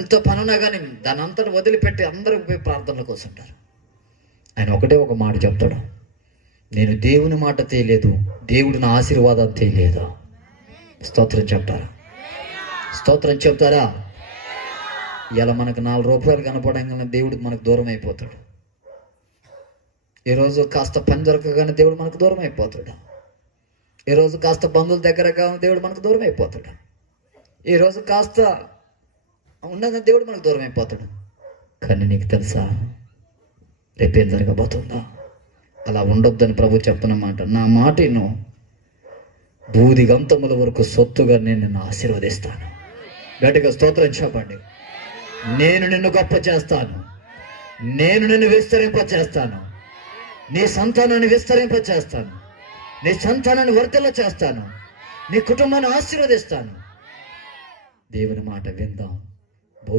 ఎంతో పనున్నా కానీ దాని అంతటి వదిలిపెట్టి అందరికి పోయి ప్రార్థనల కోసం ఉంటారు. ఆయన ఒకటే ఒక మాట చెప్తాడు, నేను దేవుని మాట తేయలేదు, దేవుడు నా ఆశీర్వాదాలు తేయలేదు. స్తోత్రం చెప్తారా? స్తోత్రం చెప్తారా? ఇలా మనకు 4 రూపాయలు కనపడంగానే దేవుడు మనకు దూరం అయిపోతాడు. ఈరోజు కాస్త పని దొరకగానే దేవుడు మనకు దూరం అయిపోతాడు. ఈరోజు కాస్త బంధువుల దగ్గరగా దేవుడు మనకు దూరం అయిపోతాడు. ఈరోజు కాస్త ఉండగా దేవుడు మనకు దూరం అయిపోతాడు. కానీ నీకు తెలుసా రేపేం జరగబోతుందా? అలా ఉండొద్దని ప్రభు చెప్తున్నమాట. నా మాటను భూదిగంతముల వరకు సొత్తుగా నేను నిన్ను ఆశీర్వదిస్తాను. గట్టిగా స్తోత్రం చెప్పండి. నేను నిన్ను గొప్ప చేస్తాను, నేను నిన్ను విస్తరింపచేస్తాను, నీ సంతానాన్ని విస్తరింపచేస్తాను, నీ సంతానాన్ని వర్ధిల్ల చేస్తాను, నీ కుటుంబాన్ని ఆశీర్వదిస్తాను. దేవుని మాట విందాం.